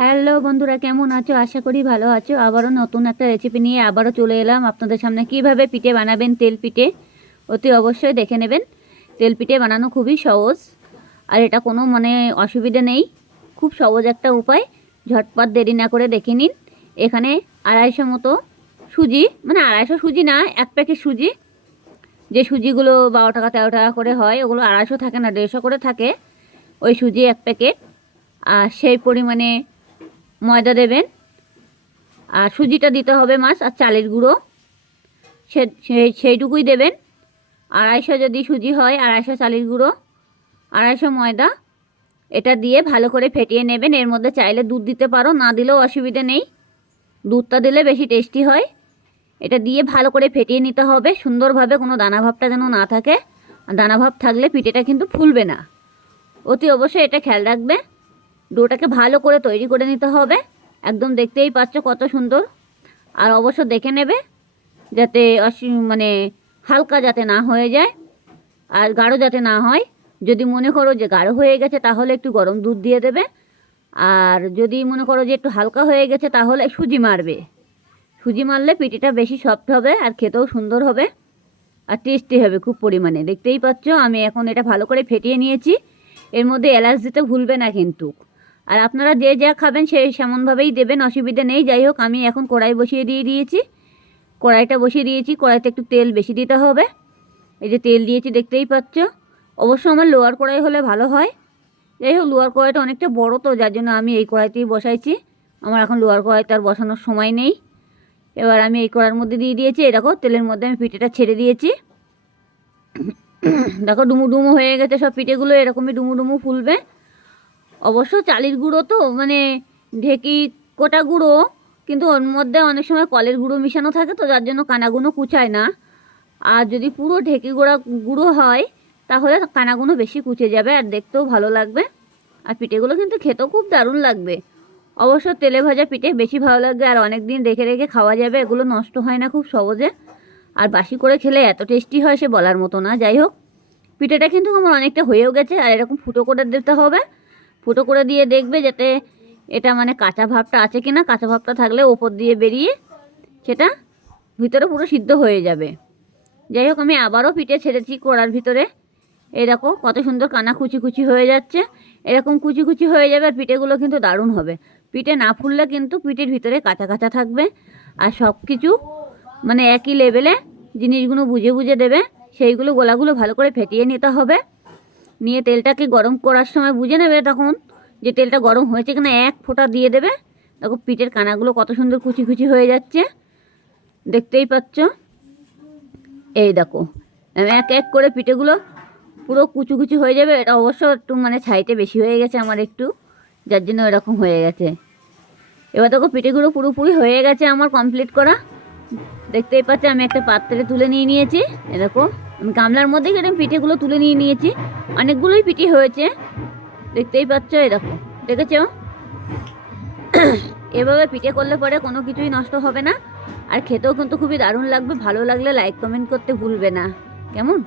Hello বন্ধুরা, কেমন আছো? আশা করি ভালো আছো। আবারও নতুন একটা রেসিপি নিয়ে আবারও চলে এলাম আপনাদের সামনে। কীভাবে পিঠে বানাবেন তেল পিঠে? অতি অবশ্যই দেখে নেবেন। তেল পিঠে বানানো খুবই সহজ। আর এটা কোনো মানে অসুবিধা নেই। খুব সহজ একটা উপায়। ঝটপট দেরি না করে দেখে নিন। এখানে আড়াইশো মতো সুজি মানে আড়াইশো সুজি না, এক প্যাকেট সুজি। যে সুজিগুলো বারো টাকা, তেরো টাকা করে হয়, ওগুলো আড়াইশো থাকে না, দেড়শো করে থাকে। ওই সুজি এক প্যাকেট। আর সেই পরিমাণে ময়দা দেবেন। আর সুজিটা দিতে হবে মাছ আর চালের গুঁড়ো। সেইটুকুই দেবেন। আড়াইশো যদি সুজি হয়, আড়াইশো চালের গুঁড়ো, আড়াইশো ময়দা। এটা দিয়ে ভালো করে ফেটিয়ে নেবেন। এর মধ্যে চাইলে দুধ দিতে পারো, না দিলেও অসুবিধা নেই। দুধটা দিলে বেশি টেস্টি হয়। এটা দিয়ে ভালো করে ফেটিয়ে নিতে হবে। সুন্দরভাবে কোনো দানা ভাবটা যেন না থাকে। দানা ভাব থাকলে পিঠেটা কিন্তু ফুলবে না। অতি অবশ্যই এটা খেয়াল রাখবে। ডোটাকে ভালো করে তৈরি করে নিতে হবে। একদম দেখতেই পাচ্ছ কত সুন্দর। আর অবশ্য দেখে নেবে যাতে মানে হালকা যাতে না হয়ে যায় আর গাঢ় যাতে না হয়। যদি মনে করো যে গাঢ় হয়ে গেছে তাহলে একটু গরম দুধ দিয়ে দেবে। আর যদি মনে করো যে একটু হালকা হয়ে গেছে তাহলে সুজি মারবে। সুজি মারলে পিঠিটা বেশি সফট হবে আর খেতেও সুন্দর হবে। আর টেস্টি হবে খুব পরিমাণে। দেখতেই পাচ্ছ আমি এখন এটা ভালো করে ফেটিয়ে নিয়েছি। এর মধ্যে এলাচ ভুলবে না কিন্তু। আর আপনারা যে যা খাবেন সে সেমনভাবেই দেবেন, অসুবিধা নেই। যাই হোক, আমি এখন কড়াই বসিয়ে দিয়ে দিয়েছি। কড়াইটা বসিয়ে দিয়েছি, কড়াইতে একটু তেল বেশি দিতে হবে। এই যে তেল দিয়েছি, দেখতেই পাচ্ছ। অবশ্য আমার লোয়ার কড়াই হলে ভালো হয়। যাই হোক, লোয়ার কড়াইটা অনেকটা বড় তো, যার জন্য আমি এই কড়াইতেই বসাইছি। আমার এখন লোয়ার কড়াইতে আর বসানোর সময় নেই। এবার আমি এই কড়ার মধ্যে দিয়ে দিয়েছি, এই দেখো, তেলের মধ্যে আমি পিঠেটা ছেড়ে দিয়েছি। দেখো ডুমু ডুমু হয়ে গেছে সব পিঠেগুলো, এরকমই ডুমু ডুমু ফুলবে। অবশ্য চালের গুঁড়ো তো মানে ঢেকি কোটা গুঁড়ো, কিন্তু ওর মধ্যে অনেক সময় কলের গুঁড়ো মিশানো থাকে তো, যার জন্য কানাগুনো কুচায় না। আর যদি পুরো ঢেকি গুঁড়া গুঁড়ো হয়, তাহলে কানাগুনো বেশি কুচে যাবে আর দেখতেও ভালো লাগবে। আর পিঠেগুলো কিন্তু খেতেও খুব দারুণ লাগবে। অবশ্য তেলে ভাজা পিঠে বেশি ভালো লাগবে আর অনেক দিন রেখে রেখে খাওয়া যাবে, এগুলো নষ্ট হয় না খুব সহজে। আর বাসি করে খেলে এত টেস্টি হয় সে বলার মতো না, যাই হোক। পিঠেটা কিন্তু আমার অনেকটা হয়েও গেছে আর এরকম ফুটো করে দিতে হবে। ফুটো করে দিয়ে দেখবে যাতে এটা মানে কাঁচা ভাবটা আছে কি না কাঁচা ভাবটা থাকলে ওপর দিয়ে বেরিয়ে সেটা ভিতরে পুরো সিদ্ধ হয়ে যাবে। যাই হোক, আমি আবারও পিঠে ছেড়েছি কড়ার ভিতরে। এই দেখো, কত সুন্দর কানা কুচি কুচি হয়ে যাচ্ছে। এরকম কুচি কুচি হয়ে যাবে আর পিঠেগুলো কিন্তু দারুণ হবে। পিঠে না ফুললে কিন্তু পিঠের ভিতরে কাঁচা কাঁচা থাকবে আর সব কিছু মানে একই লেভেলে জিনিসগুলো বুঝে বুঝে দেবে। সেইগুলো গোলাগুলো ভালো করে ফেটিয়ে নিতে হবে। নিয়ে তেলটাকে গরম করার সময় বুঝে নেবে তখন যে তেলটা গরম হয়েছে কিনা, এক ফোঁটা দিয়ে দেবে। দেখো পিঠের কানাগুলো কত সুন্দর কুচি কুচি হয়ে যাচ্ছে। দেখতেই পাচ্ছ? এই দেখো এক এক করে পিঠেগুলো পুরো কুচু কুচু হয়ে যাবে। এটা অবশ্য একটু মানে ছাইতে বেশি হয়ে গেছে আমার একটু, যার জন্য এরকম হয়ে গেছে। এবার দেখো পিঠেগুলো পুরোপুরি হয়ে গেছে আমার কমপ্লিট করা। দেখতেই পাচ্ছ, আমি একটা পাত্রে তুলে নিয়ে নিয়েছি। এ দেখো আমি গামলার মধ্যে কেটে পিঠেগুলো তুলে নিয়ে নিয়েছি। অনেকগুলোই পিঠে হয়েছে। দেখতেই পাচ্ছ দেখো দেখেছ? এভাবে পিঠে করলে পরে কোনো কিছুই নষ্ট হবে না। আর খেতেও কিন্তু খুবই দারুণ লাগবে। ভালো লাগলে লাইক কমেন্ট করতে ভুলবে না। কেমন?